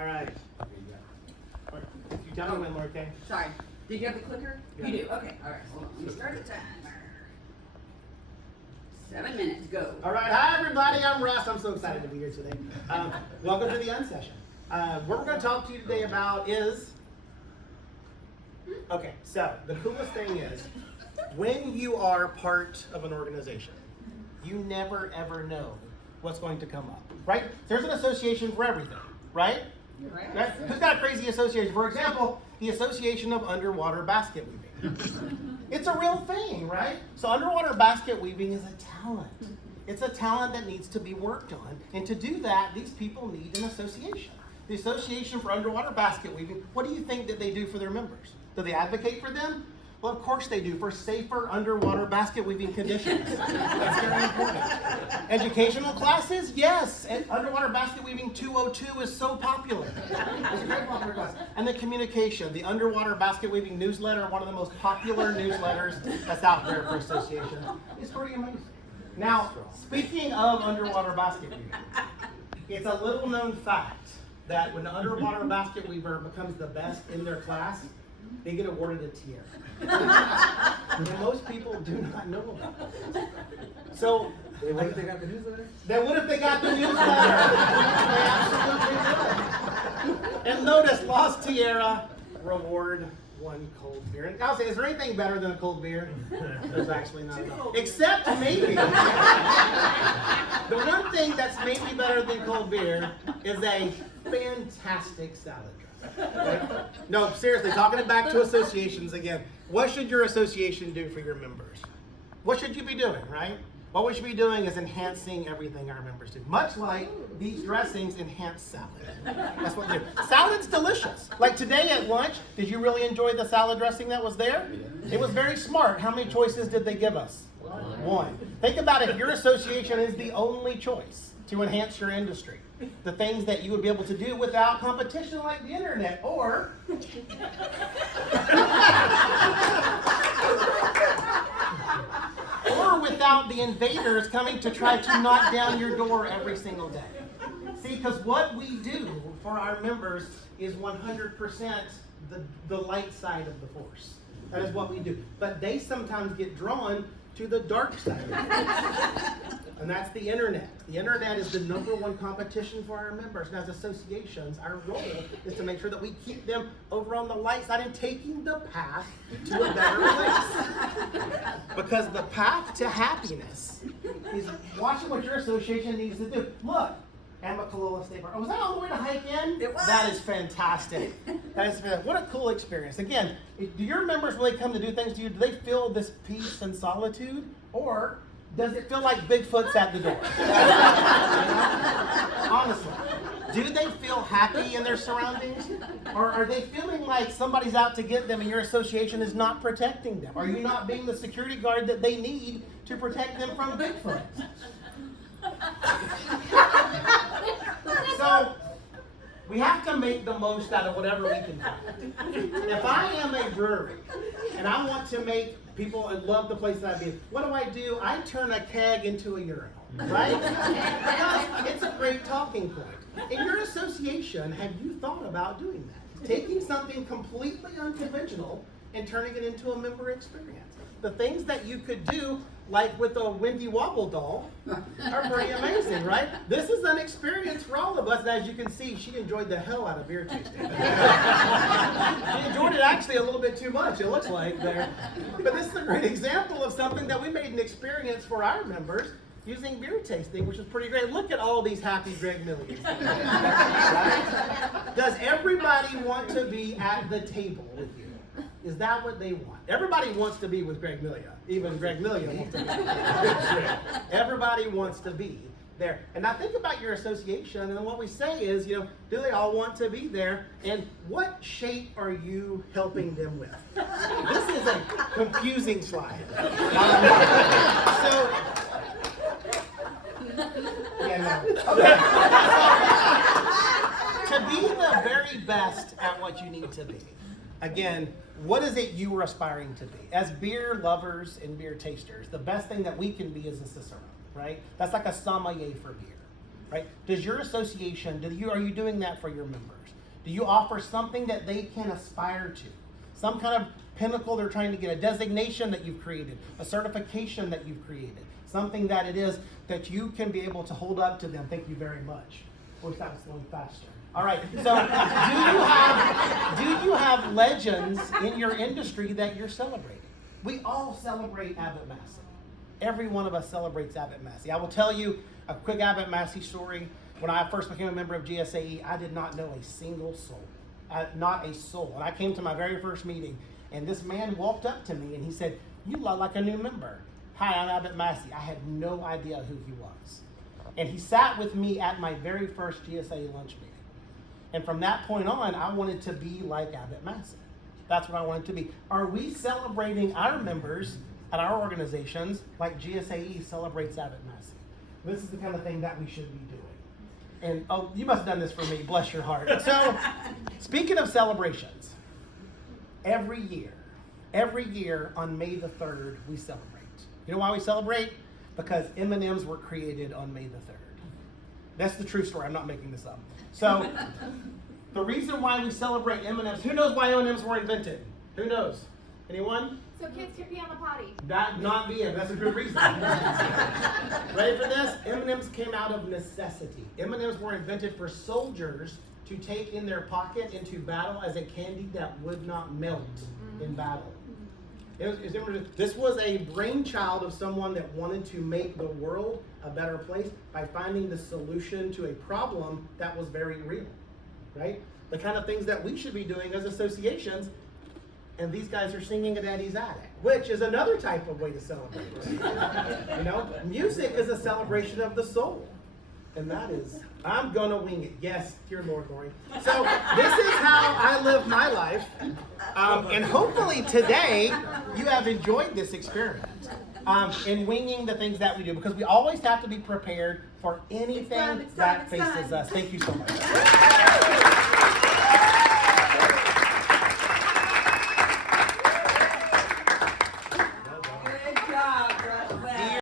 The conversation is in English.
All right. You tell me when, Lord King. Sorry. Did you have the clicker? Yeah. You do. Okay. All right. Hold on. Let me start the timer. 7 minutes. Go. All right. Hi, everybody. I'm Russ. I'm so excited to be here today. Welcome to the Unsession. What we're going to talk to you today about is... Okay, so the coolest thing is when you are part of an organization, you never, ever know what's going to come up, right? There's an association for everything, right? Right? Who's got a crazy association? For example, the Association of Underwater Basket Weaving. It's a real thing, right? So underwater basket weaving is a talent. It's a talent that needs to be worked on. And to do that, these people need an association. The Association for Underwater Basket Weaving, what do you think that they do for their members? Do they advocate for them? Well, of course they do, for safer underwater basket weaving conditions. That's very important. Educational classes? Yes. And underwater basket weaving 202 is so popular. It's a very popular class. And the communication, the underwater basket weaving newsletter, one of the most popular newsletters that's out there for association. It's pretty amazing. Now, speaking of underwater basket weaving, it's a little known fact that when the underwater basket weaver becomes the best in their class, they get awarded a tiara. And most people do not know about it. So, What if they got the newsletter? then what if they got the newsletter? They absolutely would. And notice, lost tiara, reward one cold beer. And I'll say, is there anything better than a cold beer? There's actually not at all. Except maybe, the one thing that's maybe better than cold beer is a fantastic salad dressing. Right? No, seriously, talking it back to associations again. What should your association do for your members? What should you be doing, right? What we should be doing is enhancing everything our members do. Much like these dressings enhance salad. That's what they do. Salad's delicious. Like today at lunch, did you really enjoy the salad dressing that was there? It was very smart. How many choices did they give us? One. Think about it. If your association is the only choice to enhance your industry, the things that you would be able to do without competition like the internet, or without the invaders coming to try to knock down your door every single day. See, because what we do for our members is 100% the light side of the force. That is what we do. But they sometimes get drawn to the dark side of the force. And that's the internet. The internet is the #1 competition for our members. And as associations, our role is to make sure that we keep them over on the light side and taking the path to a better place. Because the path to happiness is watching what your association needs to do. Look, Amicalola State Park. Oh, was that all the way to hike in? It was. That is fantastic. That is fantastic. What a cool experience. Again, do your members, when they come to do things to you, do they feel this peace and solitude? Or does it feel like Bigfoot's at the door? Honestly. Do they feel happy in their surroundings? Or are they feeling like somebody's out to get them and your association is not protecting them? Are you not being the security guard that they need to protect them from Bigfoot? So, we have to make the most out of whatever we can do. If I am a brewery and I want to make people love the place that I be, what do? I turn a keg into a urinal, right? Because it's a great talking point. In your association, have you thought about doing that? Taking something completely unconventional and turning it into a member experience. The things that you could do, like with a Wendy Wobble doll, are pretty amazing, right? This is an experience for all of us, and as you can see, she enjoyed the hell out of beer tasting. She enjoyed it actually a little bit too much, it looks like there. But this is a great example of something that we made an experience for our members using beer tasting, which is pretty great. Look at all these happy Greg Millies. Right? Does everybody want to be at the table with you? Is that what they want? Everybody wants to be with Greg Millia. Even Greg Millia wants to be there. Everybody wants to be there. And now think about your association, and what we say is, do they all want to be there? And what shape are you helping them with? This is a confusing slide. To be the very best at what you need to be, again, what is it you are aspiring to be? As beer lovers and beer tasters, the best thing that we can be is a cicerone, right? That's like a sommelier for beer. right? Does your association, are you doing that for your members? Do you offer something that they can aspire to? Some kind of pinnacle they're trying to get, a designation that you've created, a certification that you've created, something that it is that you can be able to hold up to them. Thank you very much. I wish that was going faster. All right, so do you have legends in your industry that you're celebrating? We all celebrate Abbott Massey. Every one of us celebrates Abbott Massey. I will tell you a quick Abbott Massey story. When I first became a member of GSAE, I did not know a single soul. Not a soul. And I came to my very first meeting, and this man walked up to me and he said, "You look like a new member. Hi, I'm Abbott Massey." I had no idea who he was. And he sat with me at my very first GSAE lunch meeting. And from that point on, I wanted to be like Abbott Massey. That's what I wanted to be. Are we celebrating our members at our organizations like GSAE celebrates Abbott Massey? This is the kind of thing that we should be doing. And, oh, you must have done this for me, bless your heart. So, speaking of celebrations, every year on May the 3rd, we celebrate. You know why we celebrate? Because M&Ms were created on May the 3rd. That's the true story, I'm not making this up. So, the reason why we celebrate M&Ms, who knows why M&Ms were invented? Who knows? Anyone? So kids can pee on the potty. That not be it. That's a good reason. Ready for this? M&Ms came out of necessity. M&Ms were invented for soldiers to take in their pocket into battle as a candy that would not melt in battle. This was a brainchild of someone that wanted to make the world a better place by finding the solution to a problem that was very real, right? The kind of things that we should be doing as associations. And these guys are singing a Daddy's Attic, which is another type of way to celebrate. You know, music is a celebration of the soul. And that is, I'm gonna wing it. Yes, dear Lord, Lori. So this is how I live my life. And hopefully today you have enjoyed this experiment in winging the things that we do, because we always have to be prepared for anything that faces us. Thank you so much.